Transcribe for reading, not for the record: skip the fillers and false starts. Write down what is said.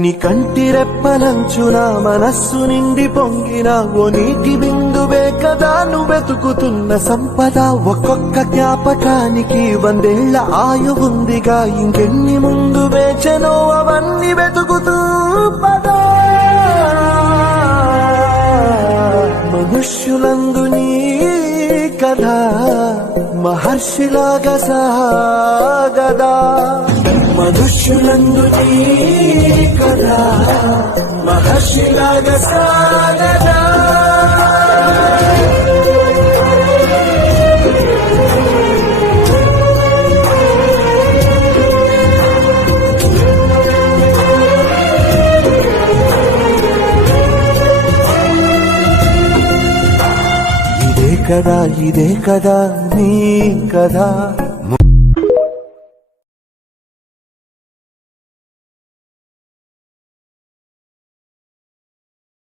నీ కంటి రెప్పలంచున మనస్సు నిండి పొంగిన ఓ నీటి బిందువే కదా నువ్వెతుకుతున్న సంపద. ఒక్కొక్క జ్ఞాపకానికి 100 ఏళ్ల ఆయువుందిగా, ఇంకెన్ని ముందు వేచనో అవన్నీ వెతుకుతూ పదా. మనుష్యులందు నీ కథ మహర్షిలాగా సాగదా, మనుష్యులందు నీ కథ మహర్షిలాగా సాగదా. ఇదే కదా నీ కథ.